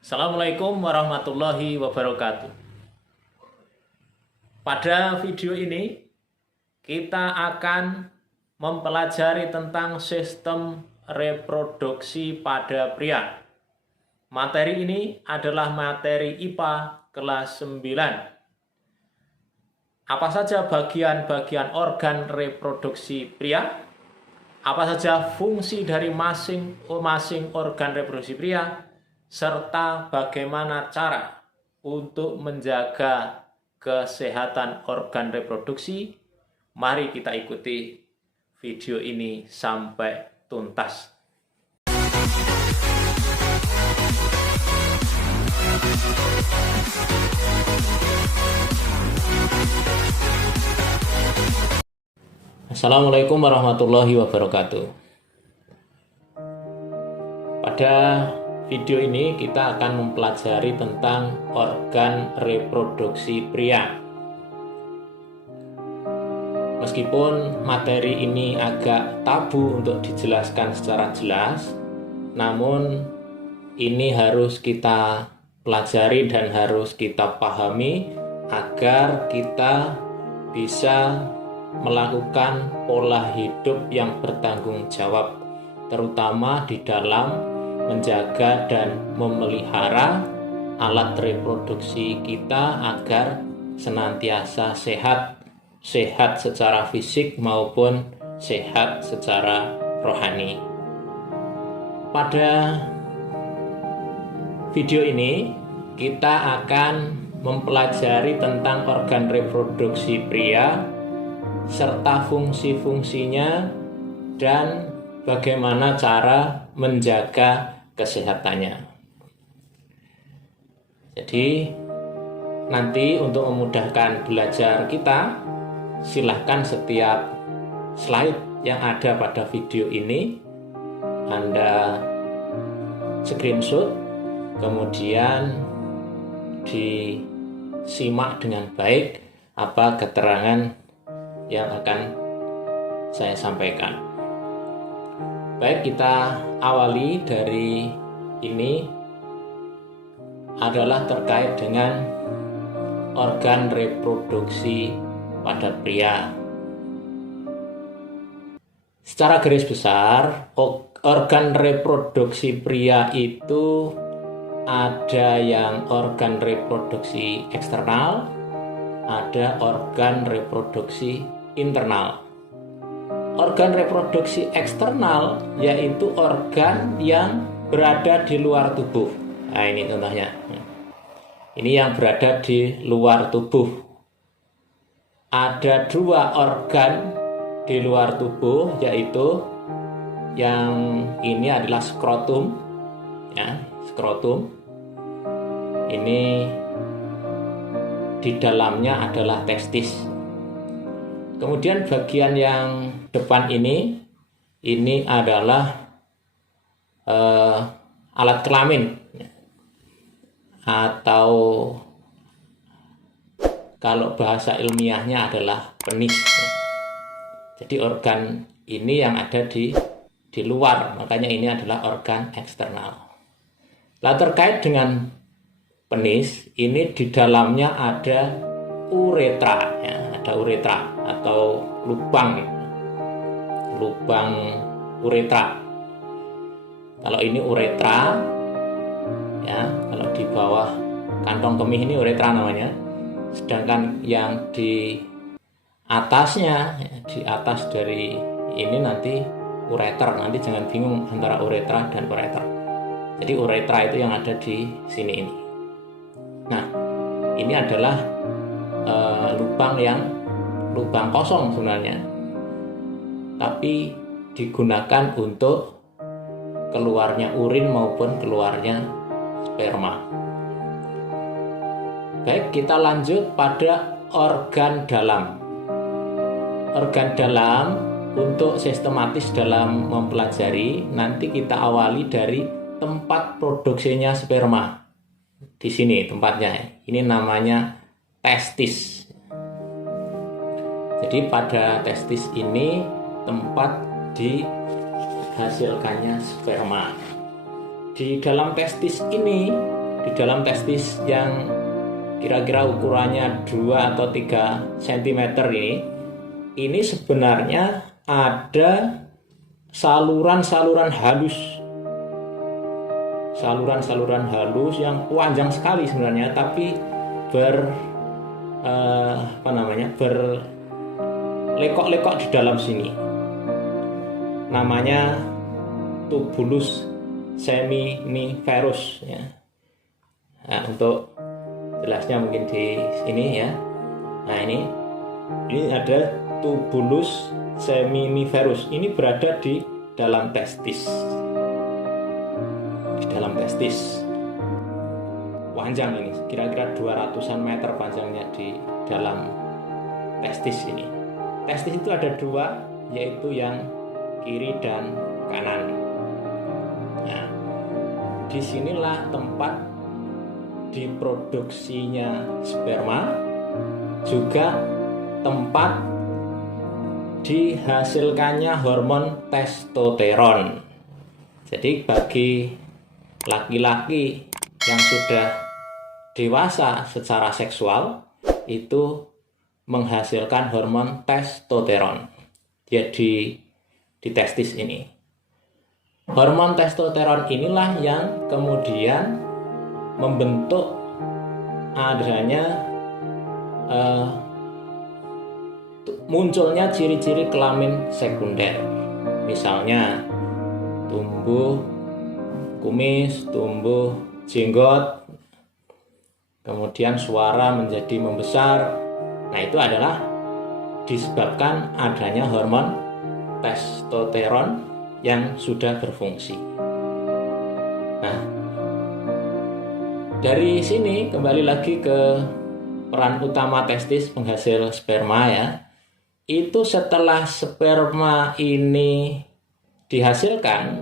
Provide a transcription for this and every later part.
Assalamualaikum warahmatullahi wabarakatuh. Pada video ini kita akan mempelajari tentang sistem reproduksi pada pria. Materi ini adalah materi IPA kelas 9. Apa saja bagian-bagian organ reproduksi pria? Apa saja fungsi dari masing-masing organ reproduksi pria? Serta bagaimana cara untuk menjaga kesehatan organ reproduksi. Mari kita ikuti video ini sampai tuntas. Assalamualaikum warahmatullahi wabarakatuh. Pada video ini kita akan mempelajari tentang organ reproduksi pria. Meskipun materi ini agak tabu untuk dijelaskan secara jelas, namun ini harus kita pelajari dan harus kita pahami agar kita bisa melakukan pola hidup yang bertanggung jawab, terutama di dalam menjaga dan memelihara alat reproduksi kita agar senantiasa sehat secara fisik maupun sehat secara rohani. Pada video ini kita akan mempelajari tentang organ reproduksi pria serta fungsi-fungsinya dan bagaimana cara menjaga kesehatannya. Jadi nanti untuk memudahkan belajar kita, silahkan setiap slide yang ada pada video ini Anda screenshot, kemudian disimak dengan baik apa keterangan yang akan saya sampaikan. Baik, kita awali dari ini adalah terkait dengan organ reproduksi pada pria. Secara garis besar, organ reproduksi pria itu ada yang organ reproduksi eksternal, ada organ reproduksi internal. Organ reproduksi eksternal yaitu organ yang berada di luar tubuh. Nah, ini contohnya. Ini yang berada di luar tubuh. Ada dua organ di luar tubuh, yaitu yang ini adalah skrotum. Ya, skrotum. Ini di dalamnya adalah testis. Kemudian bagian yang depan ini adalah alat kelamin, atau kalau bahasa ilmiahnya adalah penis. Jadi organ ini yang ada di luar, makanya ini adalah organ eksternal. Nah, terkait dengan penis, ini di dalamnya ada uretra, ya, ada uretra atau lubang uretra. Kalau ini uretra, ya, kalau di bawah kantong kemih ini uretra namanya. Sedangkan yang di atasnya, ya, di atas dari ini nanti ureter. Nanti jangan bingung antara uretra dan ureter. Jadi uretra itu yang ada di sini ini. Nah, ini adalah lubang kosong sebenarnya, tapi digunakan untuk keluarnya urin maupun keluarnya sperma. Baik, kita lanjut pada organ dalam. Organ dalam untuk sistematis dalam mempelajari, nanti kita awali dari tempat produksinya sperma. Di sini tempatnya, ini namanya testis. Jadi pada testis ini tempat dihasilkannya sperma. Di dalam testis ini di dalam testis yang kira-kira ukurannya 2 atau 3 cm ini sebenarnya ada saluran-saluran halus. Saluran-saluran halus yang panjang sekali sebenarnya, tapi berlekok-lekok di dalam sini. Namanya tubulus seminiferus ya. Nah, untuk jelasnya mungkin di sini ya. Nah, ini ada tubulus seminiferus. Ini berada di dalam testis. Di dalam testis. Panjang ini, kira-kira 200-an meter panjangnya di dalam testis ini. Testis itu ada 2, yaitu yang kiri dan kanan. Nah, disinilah tempat diproduksinya sperma, juga tempat dihasilkannya hormon testosteron. Jadi bagi laki-laki yang sudah dewasa secara seksual itu menghasilkan hormon testosteron. Jadi di testis ini. Hormon testosteron inilah yang kemudian membentuk adanya munculnya ciri-ciri kelamin sekunder. Misalnya tumbuh kumis, tumbuh jenggot, kemudian suara menjadi membesar. Nah, itu adalah disebabkan adanya hormon testosteron yang sudah berfungsi. Nah, dari sini kembali lagi ke peran utama testis penghasil sperma ya. Itu setelah sperma ini dihasilkan,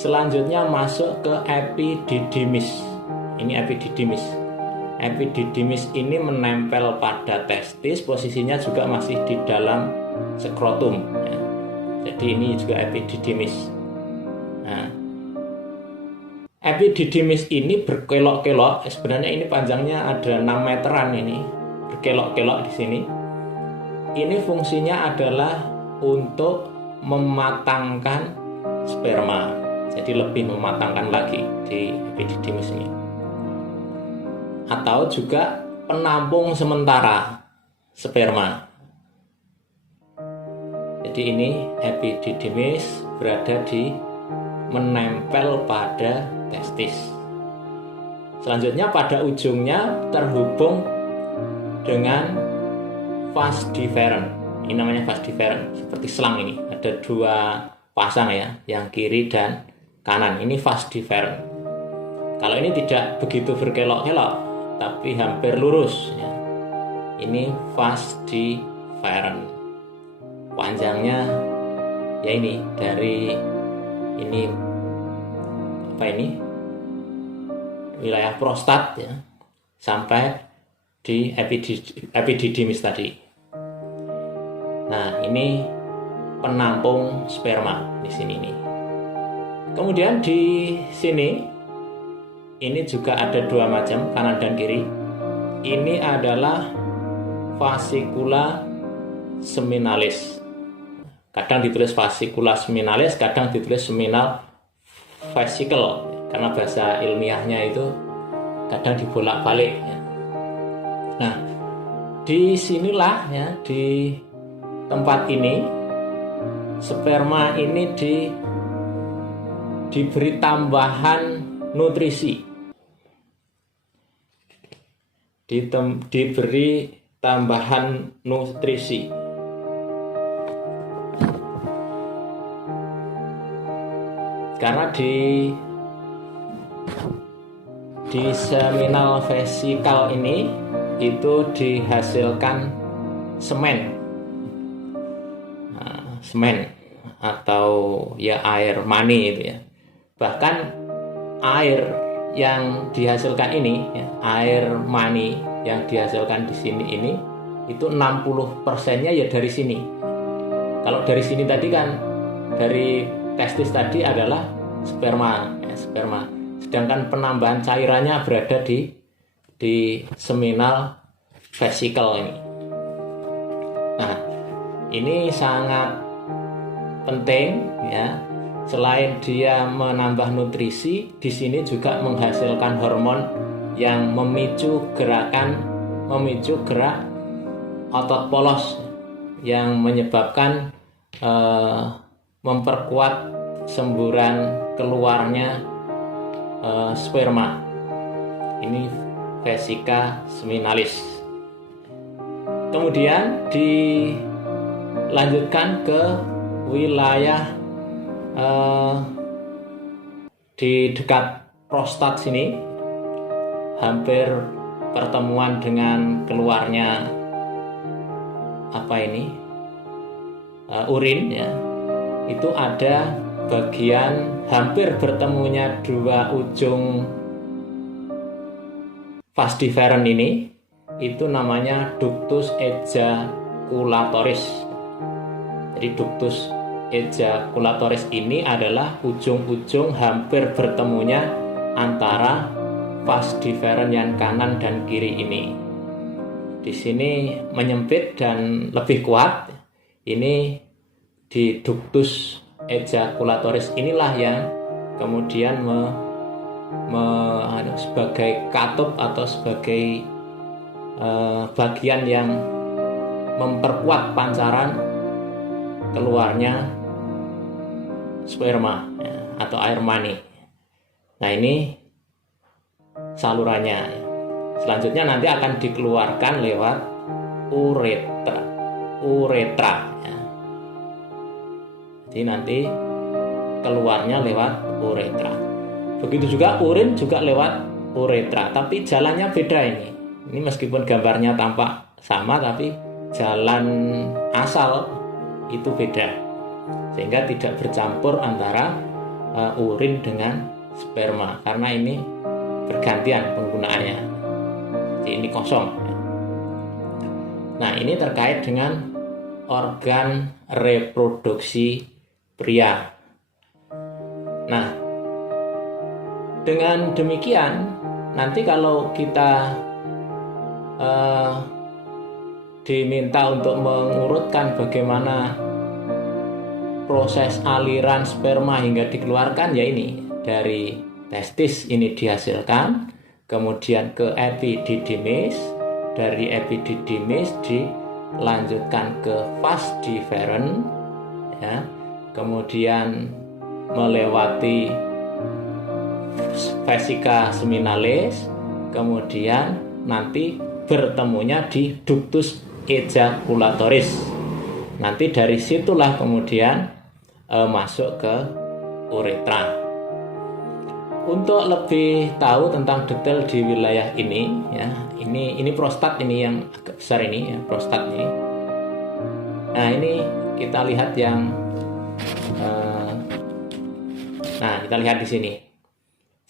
selanjutnya masuk ke epididymis. Ini epididymis. Epididymis ini menempel pada testis, posisinya juga masih di dalam skrotum ya. Jadi ini juga epididymis. Nah, epididymis ini berkelok-kelok. Sebenarnya ini panjangnya ada 6 meteran ini, berkelok-kelok di sini. Ini fungsinya adalah untuk mematangkan sperma. Jadi lebih mematangkan lagi di epididymis ini. Atau juga penampung sementara sperma. Jadi ini epididymis berada di menempel pada testis. Selanjutnya pada ujungnya terhubung dengan vas deferens. Ini namanya vas deferens, seperti selang ini. Ada 2 pasang ya, yang kiri dan kanan. Ini vas deferens. Kalau ini tidak begitu berkelok-kelok, tapi hampir lurus ya. Ini vas deferens. Panjangnya ya ini dari ini apa ini wilayah prostat ya sampai di epididymis tadi. Nah, ini penampung sperma di sini nih. Kemudian di sini ini juga ada 2 macam, kanan dan kiri. Ini adalah fascicula seminalis. Kadang ditulis fascicula seminalis, kadang ditulis seminal fascicle, karena bahasa ilmiahnya itu kadang dibolak-balik ya. Nah, di sinilah ya, di tempat ini sperma ini diberi tambahan nutrisi, diberi tambahan nutrisi. Karena di seminal vesical ini itu dihasilkan semen. Nah, semen atau ya air mani itu ya. Bahkan air yang dihasilkan ini ya, air mani yang dihasilkan di sini ini itu 60%-nya ya dari sini. Kalau dari sini tadi kan dari testis tadi adalah sperma ya, sperma. sedangkan penambahan cairannya berada di seminal vesicle ini. Nah, ini sangat penting ya. Selain dia menambah nutrisi, di sini juga menghasilkan hormon yang memicu gerak otot polos yang menyebabkan memperkuat semburan keluarnya sperma. Ini vesica seminalis. Kemudian dilanjutkan ke wilayah di dekat prostat sini, hampir pertemuan dengan keluarnya urin ya. Itu ada bagian hampir bertemunya dua ujung vas deferens ini, itu namanya ductus ejaculatoris. Jadi ductus ejaculatoris ini adalah ujung-ujung hampir bertemunya antara vas deferens yang kanan dan kiri ini. Di sini menyempit dan lebih kuat. Ini di ductus ejaculatoris inilah yang kemudian sebagai katup atau sebagai bagian yang memperkuat pancaran keluarnya sperma ya, atau air mani. Nah, ini salurannya. Selanjutnya nanti akan dikeluarkan lewat uretra ya. Jadi nanti keluarnya lewat uretra. Begitu juga urin juga lewat uretra, tapi jalannya beda ini. Ini meskipun gambarnya tampak sama, tapi jalan asal itu beda. Sehingga tidak bercampur antara urin dengan sperma, karena ini bergantian penggunaannya. Jadi ini kosong. Nah, ini terkait dengan organ reproduksi pria. Nah, dengan demikian nanti kalau kita diminta untuk mengurutkan bagaimana proses aliran sperma hingga dikeluarkan, ya ini dari testis ini dihasilkan, kemudian ke epididymis, dari epididymis dilanjutkan ke vas deferens ya, kemudian melewati vesica seminalis, kemudian nanti bertemunya di ductus ejaculatoris. Nanti dari situlah kemudian masuk ke uretra. Untuk lebih tahu tentang detail di wilayah ini ya, ini prostat ini yang agak besar ini ya, prostat ini. Nah, ini kita lihat yang kita lihat di sini.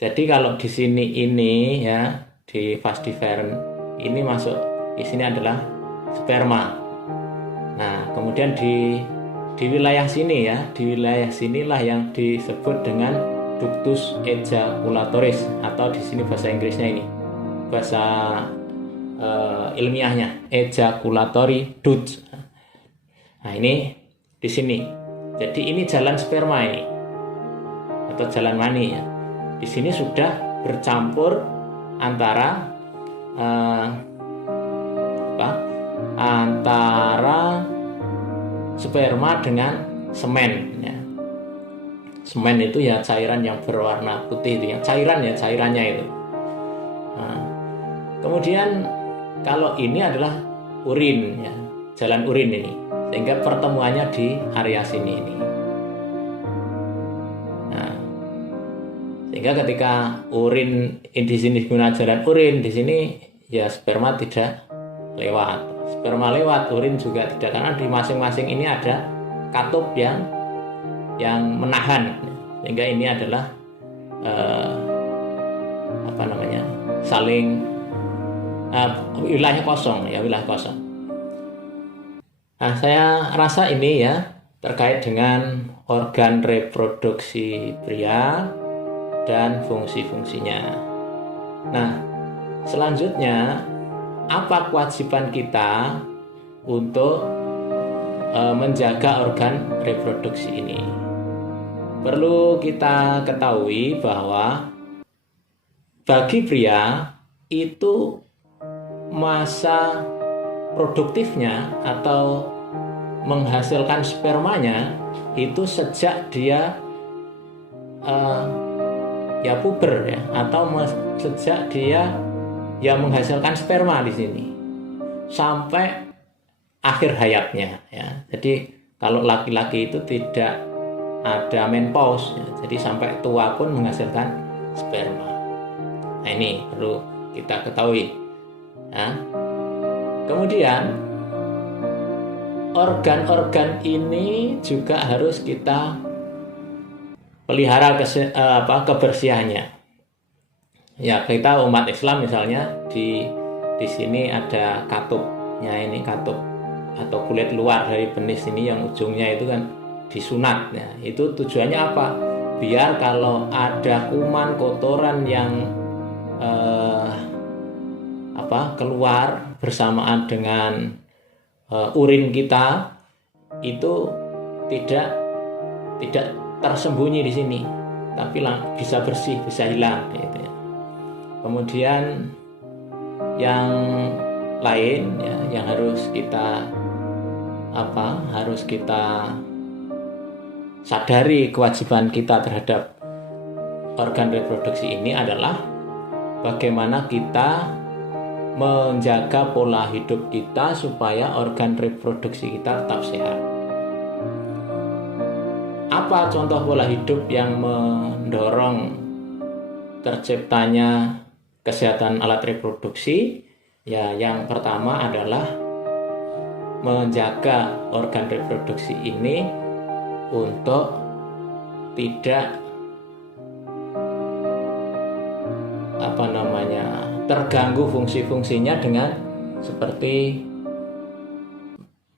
Jadi kalau di sini ini ya, di vas deferens ini masuk, di sini adalah sperma. Nah, kemudian di wilayah sini ya, di wilayah sinilah yang disebut dengan ductus ejaculatoris, atau di sini bahasa Inggrisnya ini, bahasa ilmiahnya ejaculatory duct. Nah, ini di sini. Jadi ini jalan sperma ini atau jalan mani ya. Di sini sudah bercampur antara antara sperma dengan semen ya. Semen itu ya cairan yang berwarna putih itu ya, cairannya itu. Nah, kemudian kalau ini adalah urin ya, jalan urin ini, sehingga pertemuannya di area sini ini. Nah, sehingga ketika urin di sini guna jalan urin, di sini ya sperma tidak lewat. Sperma lewat, urin juga tidak, karena di masing-masing ini ada katup yang menahan, sehingga ini adalah saling wilayah kosong ya, wilayah kosong. Nah, saya rasa ini ya terkait dengan organ reproduksi pria dan fungsi-fungsinya. Nah, selanjutnya apa kewajiban kita untuk menjaga organ reproduksi ini? Perlu kita ketahui bahwa bagi pria itu masa produktifnya atau menghasilkan spermanya itu sejak dia ya puber ya, atau sejak dia ya menghasilkan sperma di sini sampai akhir hayatnya ya. Jadi kalau laki-laki itu tidak ada menopause ya, jadi sampai tua pun menghasilkan sperma. Nah, ini perlu kita ketahui ya. Kemudian organ-organ ini juga harus kita pelihara kebersihannya. Ya, kita umat Islam misalnya di sini ada katupnya, ini katup atau kulit luar dari benis ini yang ujungnya itu kan disunat. Ya, itu tujuannya apa? Biar kalau ada kuman kotoran yang keluar bersamaan dengan urin kita itu tidak tersembunyi di sini, tapi bisa bersih, bisa hilang gitu ya. Kemudian yang lain ya, yang harus kita sadari kewajiban kita terhadap organ reproduksi ini adalah bagaimana kita menjaga pola hidup kita supaya organ reproduksi kita tetap sehat. Apa contoh pola hidup yang mendorong terciptanya kesehatan alat reproduksi? Ya, yang pertama adalah menjaga organ reproduksi ini untuk tidak terganggu fungsi-fungsinya dengan seperti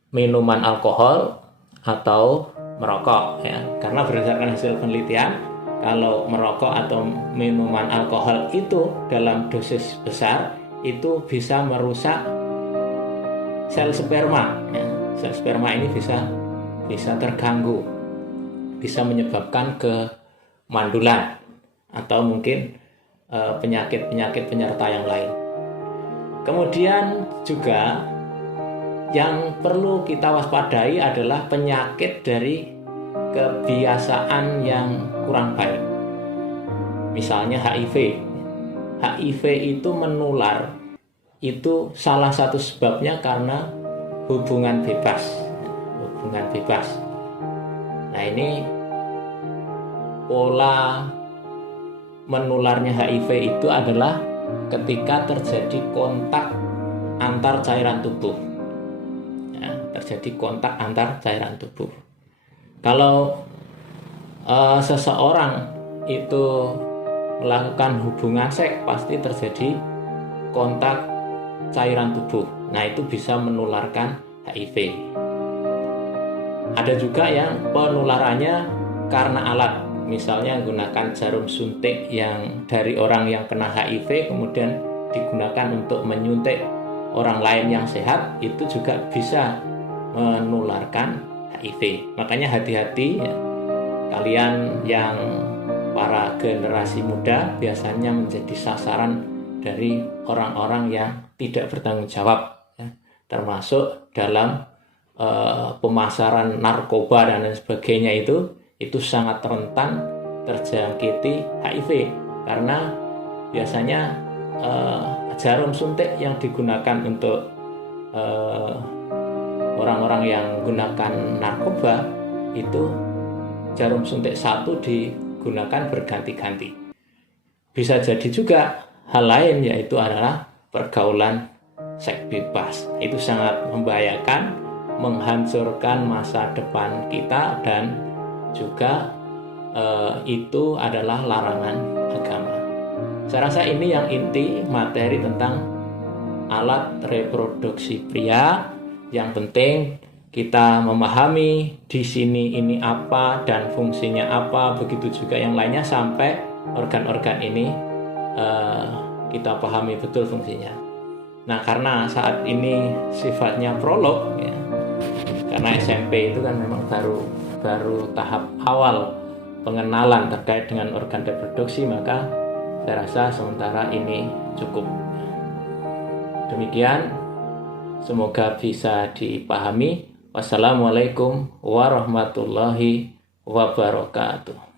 minuman alkohol atau merokok ya. Karena berdasarkan hasil penelitian, kalau merokok atau minuman alkohol itu dalam dosis besar itu bisa merusak sel sperma ya. Sel sperma ini bisa terganggu, bisa menyebabkan kemandulan atau mungkin penyakit-penyakit penyerta yang lain. Kemudian juga yang perlu kita waspadai adalah penyakit dari kebiasaan yang kurang baik. Misalnya HIV. HIV itu menular, itu salah satu sebabnya karena hubungan bebas. Nah, ini pola menularnya HIV itu adalah ketika terjadi kontak antar cairan tubuh ya, Kalau seseorang itu melakukan hubungan seks, pasti terjadi kontak cairan tubuh. Nah, itu bisa menularkan HIV. Ada juga yang penularannya karena alat, misalnya menggunakan jarum suntik yang dari orang yang kena HIV kemudian digunakan untuk menyuntik orang lain yang sehat, itu juga bisa menularkan HIV. Makanya hati-hati ya, kalian yang para generasi muda biasanya menjadi sasaran dari orang-orang yang tidak bertanggung jawab ya, termasuk dalam pemasaran narkoba dan lain sebagainya. Itu sangat rentan terjangkiti HIV karena biasanya jarum suntik yang digunakan untuk orang-orang yang menggunakan narkoba itu jarum suntik satu digunakan berganti-ganti. Bisa jadi juga hal lain, yaitu adalah pergaulan seks bebas. Itu sangat membahayakan, menghancurkan masa depan kita, dan juga itu adalah larangan agama. Saya rasa ini yang inti materi tentang alat reproduksi pria. Yang penting kita memahami di sini ini apa dan fungsinya apa, begitu juga yang lainnya, sampai organ-organ ini kita pahami betul fungsinya. Nah, karena saat ini sifatnya prolog ya, karena SMP itu kan memang baru tahap awal pengenalan terkait dengan organ reproduksi, maka saya rasa sementara ini cukup. Demikian, semoga bisa dipahami. Wassalamualaikum warahmatullahi wabarakatuh.